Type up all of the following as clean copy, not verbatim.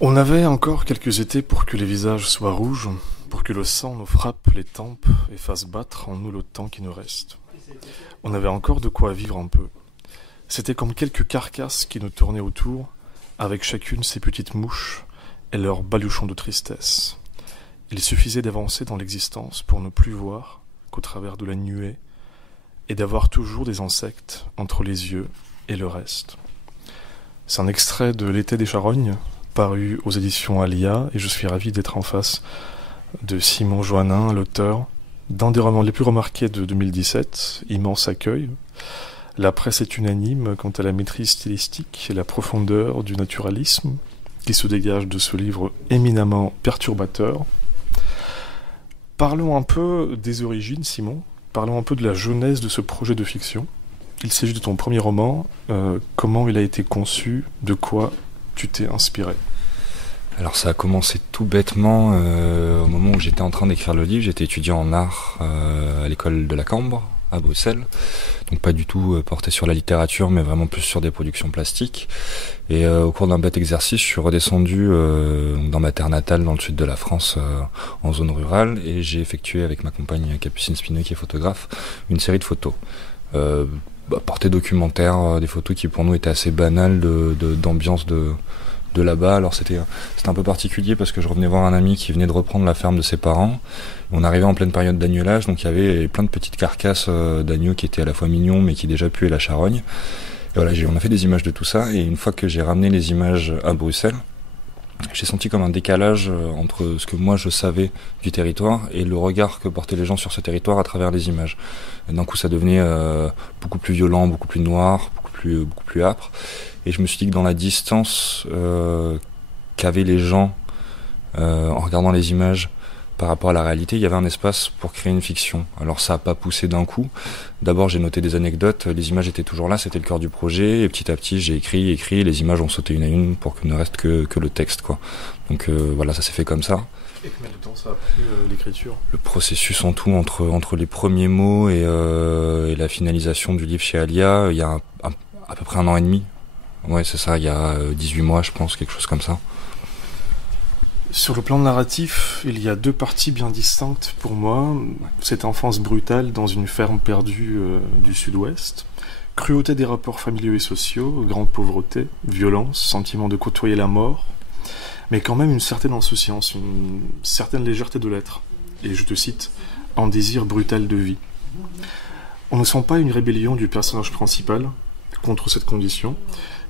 On avait encore quelques étés pour que les visages soient rouges, pour que le sang nous frappe les tempes et fasse battre en nous le temps qui nous reste. On avait encore de quoi vivre un peu. C'était comme quelques carcasses qui nous tournaient autour, avec chacune ses petites mouches et leurs baluchons de tristesse. Il suffisait d'avancer dans l'existence pour ne plus voir qu'au travers de la nuée et d'avoir toujours des insectes entre les yeux et le reste. C'est un extrait de L'été des charognes, paru aux éditions Alia, et je suis ravi d'être en face de Simon Joannin, l'auteur d'un des romans les plus remarqués de 2017, Immense accueil. La presse est unanime quant à la maîtrise stylistique et la profondeur du naturalisme qui se dégage de ce livre éminemment perturbateur. Parlons un peu des origines, Simon. Parlons un peu de la genèse de ce projet de fiction. Il s'agit de ton premier roman. Comment il a été conçu? De quoi tu t'es inspiré? Alors ça a commencé tout bêtement au moment où j'étais en train d'écrire le livre. J'étais étudiant en art à l'école de la Cambre à Bruxelles, donc pas du tout porté sur la littérature mais vraiment plus sur des productions plastiques, et au cours d'un bête exercice je suis redescendu dans ma terre natale dans le sud de la France, en zone rurale, et j'ai effectué avec ma compagne Capucine Spineux qui est photographe une série de photos portée documentaire, des photos qui pour nous étaient assez banales d'ambiance de là-bas. Alors c'était un peu particulier parce que je revenais voir un ami qui venait de reprendre la ferme de ses parents. On arrivait en pleine période d'agnelage, donc il y avait plein de petites carcasses d'agneaux qui étaient à la fois mignons mais qui déjà puaient la charogne. Et voilà, on a fait des images de tout ça, et une fois que j'ai ramené les images à Bruxelles, j'ai senti comme un décalage entre ce que moi je savais du territoire et le regard que portaient les gens sur ce territoire à travers les images. Et d'un coup ça devenait beaucoup plus violent, beaucoup plus noir, beaucoup plus âpre. Et je me suis dit que dans la distance qu'avaient les gens en regardant les images par rapport à la réalité, il y avait un espace pour créer une fiction. Alors ça n'a pas poussé d'un coup. D'abord j'ai noté des anecdotes, les images étaient toujours là, c'était le cœur du projet, et petit à petit j'ai écrit, et les images ont sauté une à une pour qu'il ne reste que le texte, quoi. Donc voilà, ça s'est fait comme ça. Et combien de temps ça a pris l'écriture? Le processus en tout, entre les premiers mots et la finalisation du livre chez Alia, il y a à peu près 1 an et demi. Ouais, c'est ça, il y a 18 mois, je pense, quelque chose comme ça. Sur le plan narratif, il y a 2 parties bien distinctes pour moi. Cette enfance brutale dans une ferme perdue du sud-ouest, cruauté des rapports familiaux et sociaux, grande pauvreté, violence, sentiment de côtoyer la mort, mais quand même une certaine insouciance, une certaine légèreté de l'être. Et je te cite, « un désir brutal de vie ». On ne sent pas une rébellion du personnage principal contre cette condition.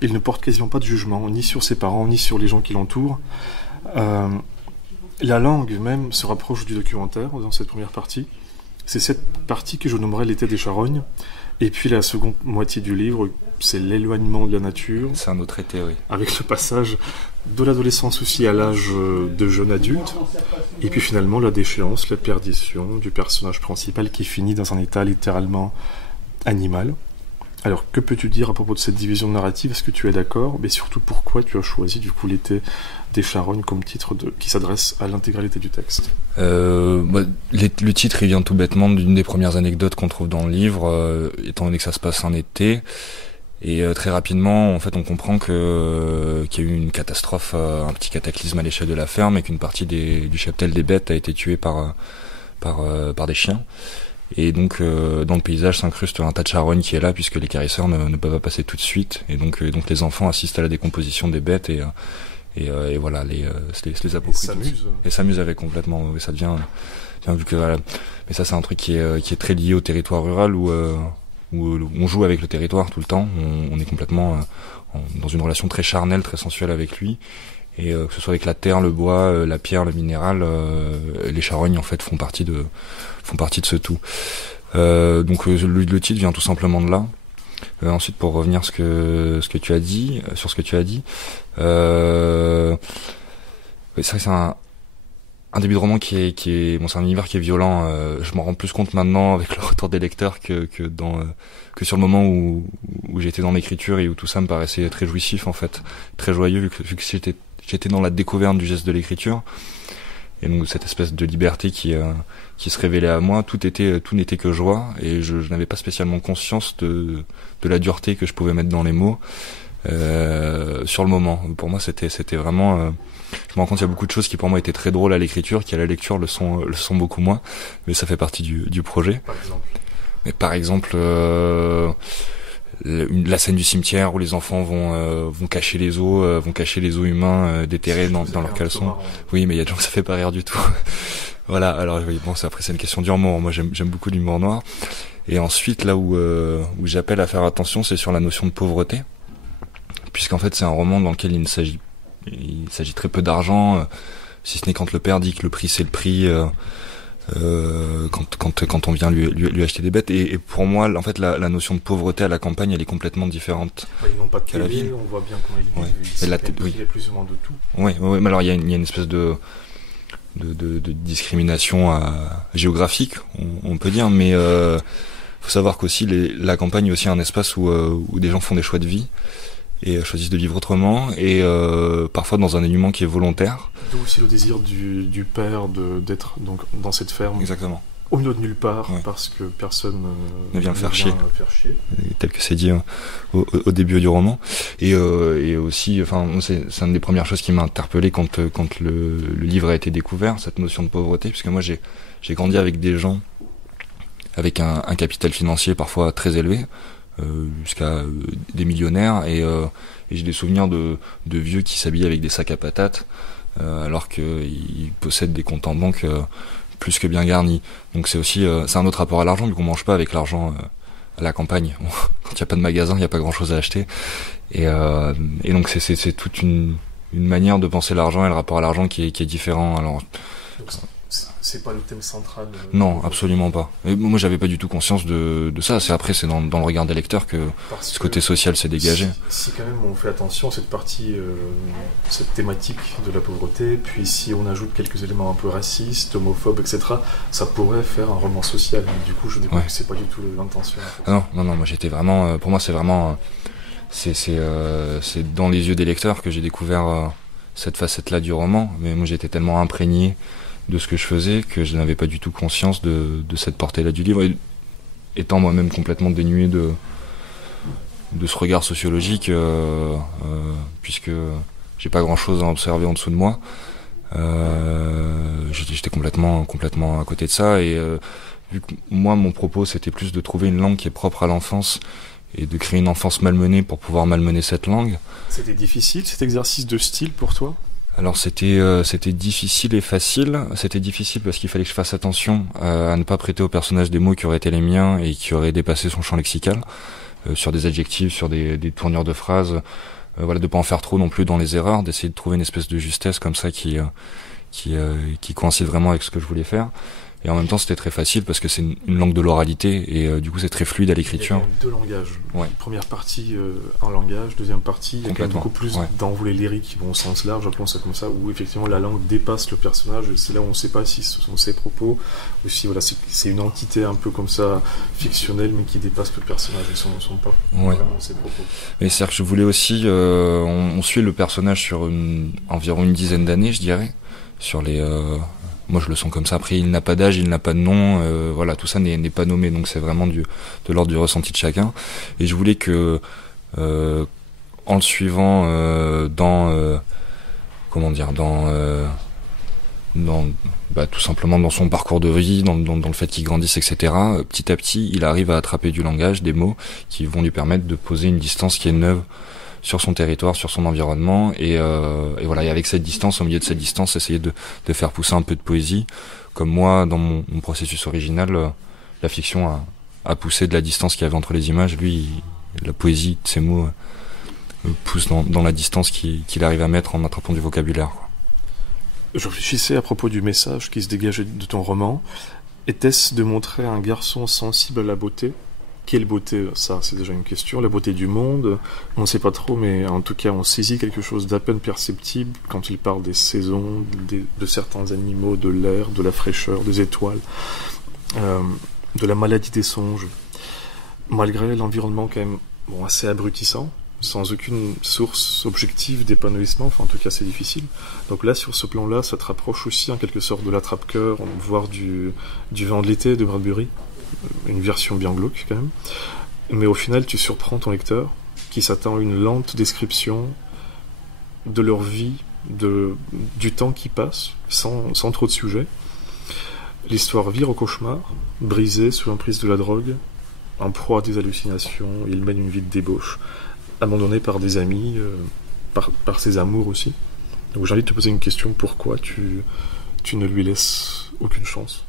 Il ne porte quasiment pas de jugement, ni sur ses parents, ni sur les gens qui l'entourent. La langue même se rapproche du documentaire dans cette première partie. C'est cette partie que je nommerais l'été des charognes. Et puis la seconde moitié du livre, c'est l'éloignement de la nature. C'est un autre été, oui. Avec le passage de l'adolescence aussi à l'âge de jeune adulte. Et puis finalement la déchéance, la perdition du personnage principal qui finit dans un état littéralement animal. Alors, que peux-tu dire à propos de cette division narrative? Est-ce que tu es d'accord? Mais surtout, pourquoi tu as choisi du coup l'été des charognes comme titre qui s'adresse à l'intégralité du texte? Le titre, il vient tout bêtement d'une des premières anecdotes qu'on trouve dans le livre, étant donné que ça se passe en été. Et très rapidement, en fait, on comprend qu'il y a eu une catastrophe, un petit cataclysme à l'échelle de la ferme, et qu'une partie du cheptel des bêtes a été tuée par des chiens. Et donc dans le paysage s'incruste un tas de charognes qui est là, puisque les carisseurs ne peuvent pas passer tout de suite, et donc les enfants assistent à la décomposition des bêtes et voilà, les approprient et s'amusent avec complètement. Ça devient vu que voilà. Mais ça c'est un truc qui est très lié au territoire rural où on joue avec le territoire tout le temps. On est complètement dans une relation très charnelle, très sensuelle avec lui. Et que ce soit avec la terre, le bois, la pierre, le minéral, les charognes en fait font partie de ce tout. Donc le titre vient tout simplement de là. Ensuite, pour revenir sur ce que tu as dit, c'est vrai que c'est un début de roman qui est bon, c'est un univers qui est violent. Je m'en rends plus compte maintenant avec le retour des lecteurs que sur le moment où j'étais dans l'écriture et où tout ça me paraissait très jouissif en fait, très joyeux vu que j'étais dans la découverte du geste de l'écriture. Et donc cette espèce de liberté qui se révélait à moi, tout n'était que joie, et je n'avais pas spécialement conscience de la dureté que je pouvais mettre dans les mots. sur le moment. Pour moi, c'était vraiment. Je me rends compte qu'il y a beaucoup de choses qui pour moi étaient très drôles à l'écriture, qui à la lecture le sont beaucoup moins. Mais ça fait partie du projet. Par exemple. Mais par exemple. La scène du cimetière où les enfants vont cacher les os humains déterrés dans leurs caleçons. Oui, mais il y a des gens que ça fait pas rire du tout. Voilà. Alors oui, bon, après c'est une question d'humour. Moi, j'aime beaucoup l'humour noir. Et ensuite, là où j'appelle à faire attention, c'est sur la notion de pauvreté, puisqu'en fait, c'est un roman dans lequel il s'agit très peu d'argent, si ce n'est quand le père dit que le prix c'est le prix. Quand on vient lui acheter des bêtes, et pour moi en fait la notion de pauvreté à la campagne elle est complètement différente. Ils n'ont pas de télé, on voit bien comment ils vivent, il y a plus ou moins de tout. Oui, mais alors il y a une espèce de discrimination géographique, on peut dire, mais faut savoir qu'aussi la campagne est aussi un espace où des gens font des choix de vie et choisissent de vivre autrement, et parfois dans un alignement qui est volontaire. D'où aussi le désir du père d'être donc dans cette ferme. Exactement. Au milieu de nulle part, parce que personne ne vient le faire chier. Tel que c'est dit au début du roman. Et aussi, enfin, c'est une des premières choses qui m'a interpellé quand le livre a été découvert, cette notion de pauvreté, puisque moi j'ai grandi avec des gens avec un capital financier parfois très élevé, jusqu'à des millionnaires, et j'ai des souvenirs de vieux qui s'habillent avec des sacs à patates alors qu'ils possèdent des comptes en banque plus que bien garnis. Donc c'est aussi c'est un autre rapport à l'argent, vu qu'on mange pas avec l'argent à la campagne. Quand il n'y a pas de magasin, il n'y a pas grand chose à acheter, et donc c'est toute une manière de penser l'argent et le rapport à l'argent qui est différent. Alors donc, c'est pas le thème central. Non, absolument pas. Et moi, j'avais pas du tout conscience de ça. C'est dans le regard des lecteurs que ce côté social s'est dégagé. Si quand même on fait attention à cette partie, cette thématique de la pauvreté, puis si on ajoute quelques éléments un peu racistes, homophobes, etc., ça pourrait faire un roman social. Mais du coup, je découvre que c'est pas du tout l'intention. Non. Moi, j'étais vraiment. Pour moi, c'est vraiment. C'est dans les yeux des lecteurs que j'ai découvert cette facette-là du roman. Mais moi, j'étais tellement imprégné de ce que je faisais que je n'avais pas du tout conscience de cette portée-là du livre, et étant moi-même complètement dénué de ce regard sociologique, puisque j'ai pas grand-chose à observer en dessous de moi. J'étais complètement à côté de ça, et vu que moi mon propos c'était plus de trouver une langue qui est propre à l'enfance et de créer une enfance malmenée pour pouvoir malmener cette langue. C'était difficile cet exercice de style pour toi ? Alors c'était difficile et facile. C'était difficile parce qu'il fallait que je fasse attention à ne pas prêter au personnage des mots qui auraient été les miens et qui auraient dépassé son champ lexical, sur des adjectifs, sur des tournures de phrases, voilà, de pas en faire trop non plus dans les erreurs, d'essayer de trouver une espèce de justesse comme ça qui coïncide vraiment avec ce que je voulais faire. Et en même temps, c'était très facile parce que c'est une langue de l'oralité, et du coup, c'est très fluide à l'écriture. Il y a deux langages. Ouais. Première partie, un langage. Deuxième partie, il y a quand même beaucoup plus d'envolées lyriques qui vont au sens large, appelons ça comme ça, où effectivement la langue dépasse le personnage. Et c'est là où on ne sait pas si ce sont ses propos, ou si voilà, c'est une entité un peu comme ça, fictionnelle, mais qui dépasse le personnage. Ils ne sont pas vraiment ses propos. Mais c'est-à-dire que je voulais aussi... on suit le personnage sur environ une dizaine d'années, je dirais, sur les... Moi je le sens comme ça. Après, il n'a pas d'âge, il n'a pas de nom, voilà, tout ça n'est pas nommé, donc c'est vraiment de l'ordre du ressenti de chacun. Et je voulais que, en le suivant tout simplement dans son parcours de vie, dans le fait qu'il grandisse, etc., petit à petit, il arrive à attraper du langage, des mots qui vont lui permettre de poser une distance qui est neuve sur son territoire, sur son environnement, et voilà, et avec cette distance, au milieu de cette distance, essayer de faire pousser un peu de poésie, comme moi, dans mon processus original, la fiction a poussé de la distance qu'il y avait entre les images, lui, la poésie de ses mots pousse dans la distance qu'il arrive à mettre en attrapant du vocabulaire, quoi. Je réfléchissais à propos du message qui se dégageait de ton roman. Était-ce de montrer un garçon sensible à la beauté ? Quelle beauté, ça c'est déjà une question. La beauté du monde, on ne sait pas trop, mais en tout cas on saisit quelque chose d'à peine perceptible quand il parle des saisons, de certains animaux, de l'air, de la fraîcheur, des étoiles, de la maladie des songes. Malgré l'environnement quand même assez abrutissant, sans aucune source objective d'épanouissement, enfin en tout cas c'est difficile. Donc là sur ce plan-là, ça te rapproche aussi en quelque sorte de l'attrape-cœur, voire du vent de l'été de Bradbury. Une version bien glauque quand même, mais au final tu surprends ton lecteur qui s'attend à une lente description de leur vie, du temps qui passe, sans trop de sujets. L'histoire vire au cauchemar, brisée sous l'emprise de la drogue, en proie à des hallucinations. Il mène une vie de débauche, abandonné par des amis, par ses amours aussi. Donc j'ai envie de te poser une question, pourquoi tu ne lui laisses aucune chance?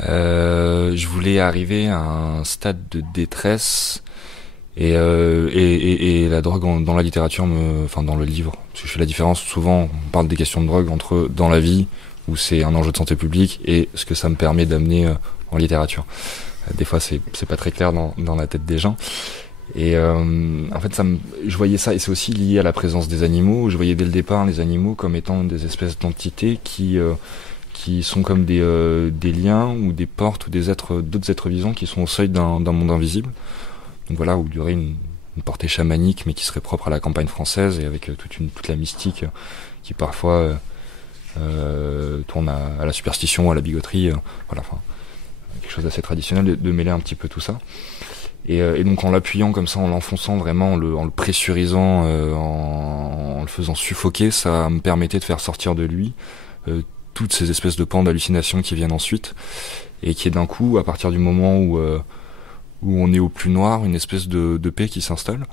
Je voulais arriver à un stade de détresse et la drogue dans la littérature, enfin dans le livre, parce que je fais la différence, souvent on parle des questions de drogue entre dans la vie, où c'est un enjeu de santé publique, et ce que ça me permet d'amener en littérature. Des fois c'est pas très clair dans la tête des gens. Et en fait je voyais ça, et c'est aussi lié à la présence des animaux. Je voyais dès le départ les animaux comme étant des espèces d'entités qui sont comme des liens ou des portes ou d'autres êtres vivants qui sont au seuil d'un monde invisible. Donc voilà, où il y aurait une portée chamanique, mais qui serait propre à la campagne française, et avec toute la mystique qui parfois tourne à la superstition, à la bigoterie, voilà, enfin quelque chose d'assez traditionnel, de mêler un petit peu tout ça. Et donc en l'appuyant comme ça, en l'enfonçant vraiment, en le pressurisant, en le faisant suffoquer, ça me permettait de faire sortir de lui toutes ces espèces de pans d'hallucinations qui viennent ensuite, et qui est d'un coup, à partir du moment où on est au plus noir, une espèce de paix qui s'installe,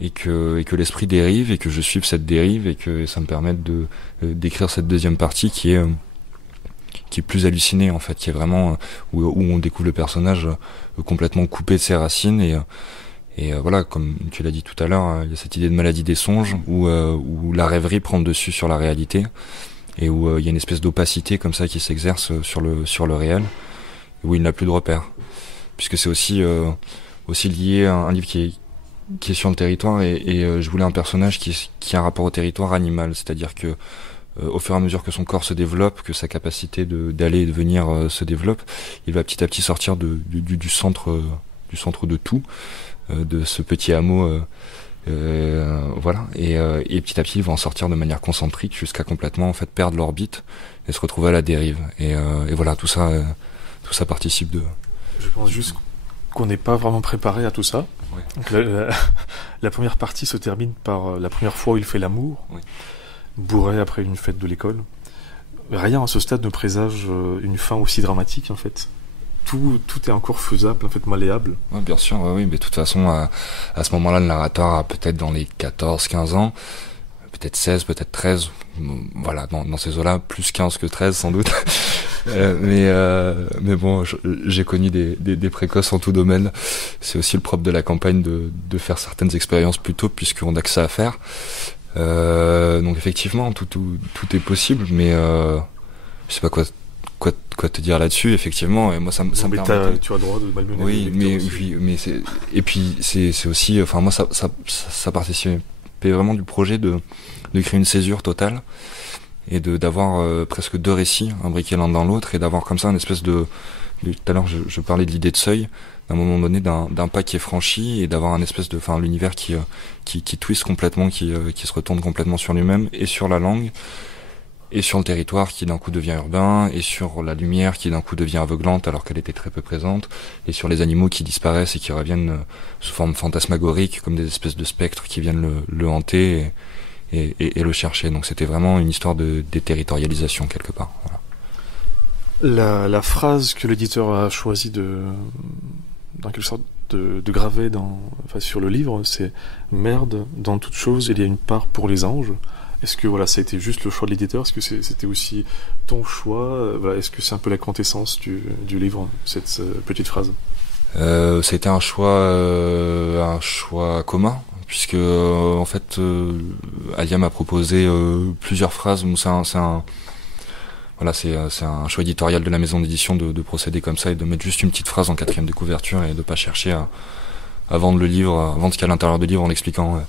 et que l'esprit dérive, et que je suive cette dérive, et que ça me permette d'écrire cette deuxième partie qui est plus hallucinée, en fait, qui est vraiment où on découvre le personnage complètement coupé de ses racines, et voilà, comme tu l'as dit tout à l'heure, il y a cette idée de maladie des songes où la rêverie prend le dessus sur la réalité, et où il y a une espèce d'opacité comme ça qui s'exerce sur le réel, où il n'a plus de repères, puisque c'est aussi lié à un livre qui est sur le territoire, et je voulais un personnage qui a un rapport au territoire animal, c'est-à-dire que au fur et à mesure que son corps se développe, que sa capacité d'aller et de venir se développe, il va petit à petit sortir du centre de tout, de ce petit hameau, voilà, et petit à petit il va en sortir de manière concentrique jusqu'à complètement en fait perdre l'orbite et se retrouver à la dérive, et voilà, tout ça participe de... Je pense juste qu'on n'est pas vraiment préparé à tout ça. Ouais. Donc la première partie se termine par la première fois où il fait l'amour, oui, bourré après une fête de l'école. Rien à ce stade ne présage une fin aussi dramatique, en fait. Tout est encore faisable, en fait, malléable. ouais, bien sûr, oui, mais de toute façon, à ce moment-là, le narrateur a peut-être dans les 14-15 ans, peut-être 16, peut-être 13, voilà, dans ces eaux-là, plus 15 que 13 sans doute. Mais bon, j'ai connu des précoces en tout domaine. C'est aussi le propre de la campagne de faire certaines expériences plus tôt, puisqu'on a que ça à faire. Donc effectivement, tout est possible, mais je sais pas quoi te dire là-dessus, effectivement. Et moi, ça me permet. Tu as le droit de malmener. Oui, mais c'est aussi, enfin moi, ça participait vraiment du projet de créer une césure totale, et d'avoir presque deux récits imbriqués l'un dans l'autre, et d'avoir comme ça une espèce tout à l'heure je parlais de l'idée de seuil, d'un moment donné, d'un pas qui est franchi, et d'avoir un espèce de, enfin, l'univers qui twiste complètement, qui se retourne complètement sur lui-même, et sur la langue, et sur le territoire qui d'un coup devient urbain, et sur la lumière qui d'un coup devient aveuglante alors qu'elle était très peu présente, et sur les animaux qui disparaissent et qui reviennent sous forme fantasmagorique, comme des espèces de spectres qui viennent le hanter et le chercher. Donc c'était vraiment une histoire de déterritorialisation quelque part. Voilà. La phrase que l'éditeur a choisi dans quelque sorte de graver sur le livre, c'est « Merde, dans toute chose, il y a une part pour les anges ». Est-ce que voilà, ça a été juste le choix de l'éditeur? Est-ce que c'était aussi ton choix? Voilà, est-ce que c'est un peu la quintessence du livre, cette petite phrase? Ça a été un choix commun, puisque en fait Alia m'a proposé plusieurs phrases. C'est un choix éditorial de la maison d'édition de procéder comme ça, et de mettre juste une petite phrase en quatrième de couverture, et de pas chercher à vendre le livre, à vendre ce qu'il y a à l'intérieur du livre, en l'expliquant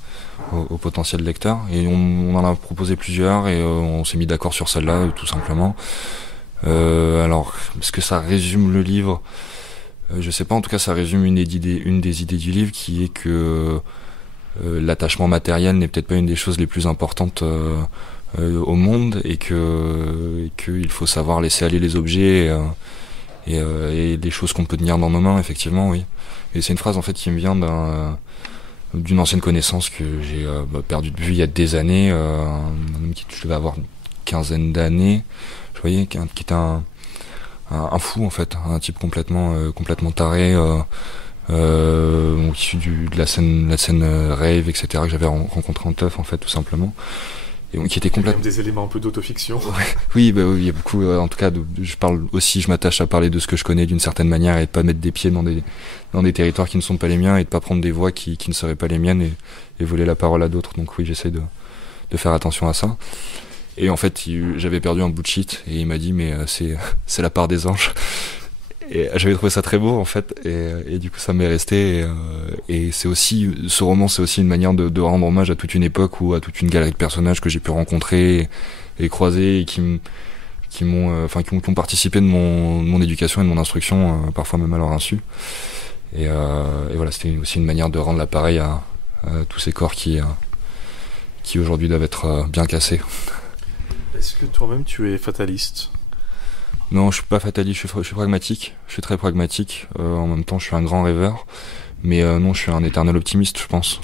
au potentiel lecteur. Et on en a proposé plusieurs, et on s'est mis d'accord sur celle-là, tout simplement. Alors, est-ce que ça résume le livre? Je sais pas, en tout cas ça résume une des idées du livre, qui est que l'attachement matériel n'est peut-être pas une des choses les plus importantes au monde, et qu'il faut savoir laisser aller les objets, et les choses qu'on peut tenir dans nos mains, effectivement, oui. Et c'est une phrase en fait qui me vient d'une ancienne connaissance que j'ai perdu de vue il y a des années, un homme qui devait avoir une quinzaine d'années, je voyais, qui était un fou en fait, un type complètement taré, issu de la scène rave, etc., que j'avais rencontré en teuf en fait, tout simplement. Et qui était complètement des éléments un peu d'autofiction. Oui, il y a beaucoup. En tout cas, je m'attache à parler de ce que je connais d'une certaine manière et de pas mettre des pieds dans des territoires qui ne sont pas les miens et de pas prendre des voix qui ne seraient pas les miennes et voler la parole à d'autres. Donc oui, j'essaie de faire attention à ça. Et en fait, j'avais perdu un bout de shit et il m'a dit mais c'est la part des anges. Et j'avais trouvé ça très beau en fait et du coup ça m'est resté et c'est aussi ce roman, c'est aussi une manière de rendre hommage à toute une époque ou à toute une galerie de personnages que j'ai pu rencontrer et croiser et qui ont participé de mon éducation et de mon instruction, parfois même à leur insu. Et voilà, c'était aussi une manière de rendre l'appareil à tous ces corps qui aujourd'hui doivent être bien cassés. Est-ce que toi-même tu es fataliste ? Non, je suis pas fataliste, je suis pragmatique. Je suis très pragmatique. En même temps, je suis un grand rêveur. Mais non, je suis un éternel optimiste, je pense.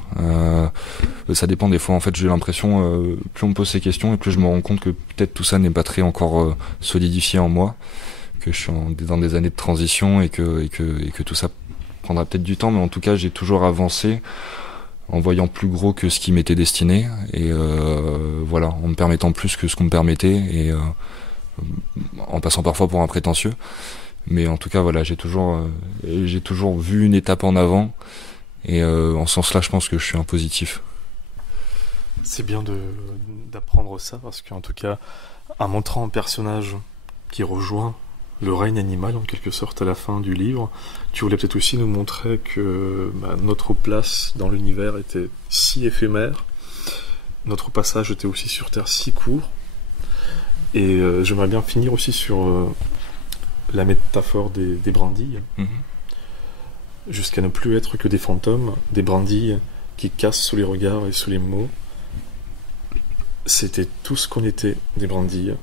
Ça dépend des fois. En fait, j'ai l'impression, plus on me pose ces questions, et plus je me rends compte que peut-être tout ça n'est pas très encore solidifié en moi, que je suis dans des années de transition et que tout ça prendra peut-être du temps. Mais en tout cas, j'ai toujours avancé en voyant plus gros que ce qui m'était destiné. Et voilà, en me permettant plus que ce qu'on me permettait. Et en passant parfois pour un prétentieux, mais en tout cas voilà, j'ai toujours vu une étape en avant et en ce sens-là je pense que je suis un positif. C'est bien d'apprendre ça parce qu'en tout cas en montrant un personnage qui rejoint le règne animal en quelque sorte à la fin du livre, tu voulais peut-être aussi nous montrer que notre place dans l'univers était si éphémère, notre passage était aussi sur Terre si court. Et j'aimerais bien finir aussi sur la métaphore des brindilles. Mm-hmm. Jusqu'à ne plus être que des fantômes, des brindilles qui cassent sous les regards et sous les mots. C'était tout ce qu'on était, des brindilles.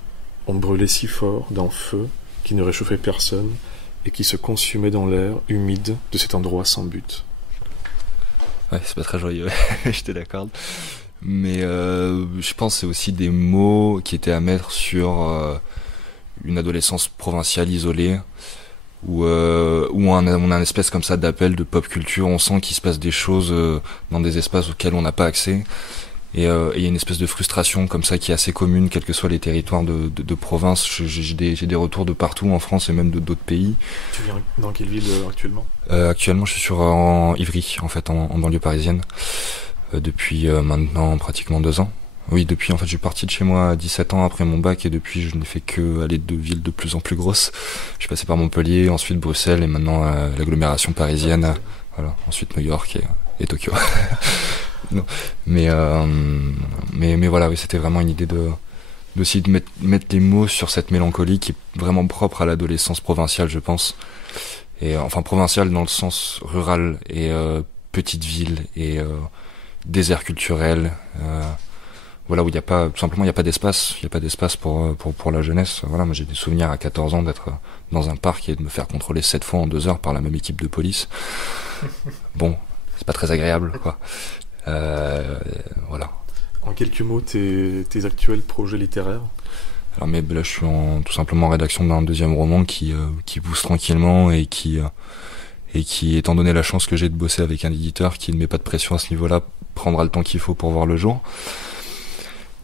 On brûlait si fort d'un feu qui ne réchauffait personne et qui se consumait dans l'air humide de cet endroit sans but. Ouais, c'est pas très joyeux, je te l'accorde. Mais je pense que c'est aussi des mots qui étaient à mettre sur une adolescence provinciale isolée où on a une espèce comme ça d'appel de pop culture. On sent qu'il se passe des choses dans des espaces auxquels on n'a pas accès et il y a une espèce de frustration comme ça qui est assez commune quels que soient les territoires de province. J'ai des retours de partout en France et même d'autres pays. Tu viens dans quelle ville actuellement ? Actuellement je suis en Ivry en fait, en banlieue parisienne. Depuis maintenant pratiquement 2 ans. Oui, depuis en fait je suis parti de chez moi à 17 ans après mon bac et depuis je n'ai fait que aller de villes de plus en plus grosses. Je suis passé par Montpellier, ensuite Bruxelles et maintenant l'agglomération parisienne. Voilà, ensuite New York et Tokyo. Non. Mais voilà, oui, c'était vraiment une idée aussi de mettre les mots sur cette mélancolie qui est vraiment propre à l'adolescence provinciale, je pense. Et enfin provinciale dans le sens rural et petite ville et désert culturel, voilà, où tout simplement il y a pas d'espace pour la jeunesse. Voilà, moi j'ai des souvenirs à 14 ans d'être dans un parc et de me faire contrôler 7 fois en 2 heures par la même équipe de police. Bon, c'est pas très agréable, quoi. Voilà. En quelques mots, tes actuels projets littéraires? Alors, mais là, je suis tout simplement en rédaction d'un 2e roman qui pousse tranquillement et qui, étant donné la chance que j'ai de bosser avec un éditeur qui ne met pas de pression à ce niveau-là, prendra le temps qu'il faut pour voir le jour.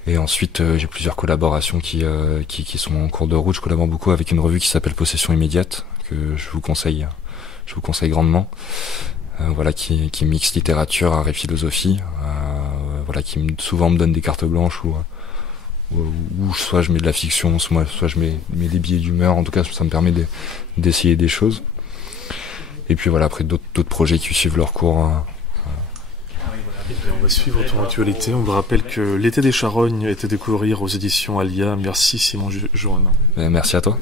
Et ensuite, j'ai plusieurs collaborations qui sont en cours de route. Je collabore beaucoup avec une revue qui s'appelle Possession immédiate, que je vous conseille grandement. Voilà, qui mixe littérature, art et philosophie. Voilà, qui souvent me donne des cartes blanches où soit je mets de la fiction, soit je mets des billets d'humeur. En tout cas, ça me permet d'essayer des choses. Et puis voilà, après d'autres projets qui suivent leur cours. On va suivre ton actualité. On vous rappelle que L'été des charognes est à découvrir aux éditions Alia. Merci Simon Jouannin. Merci à toi.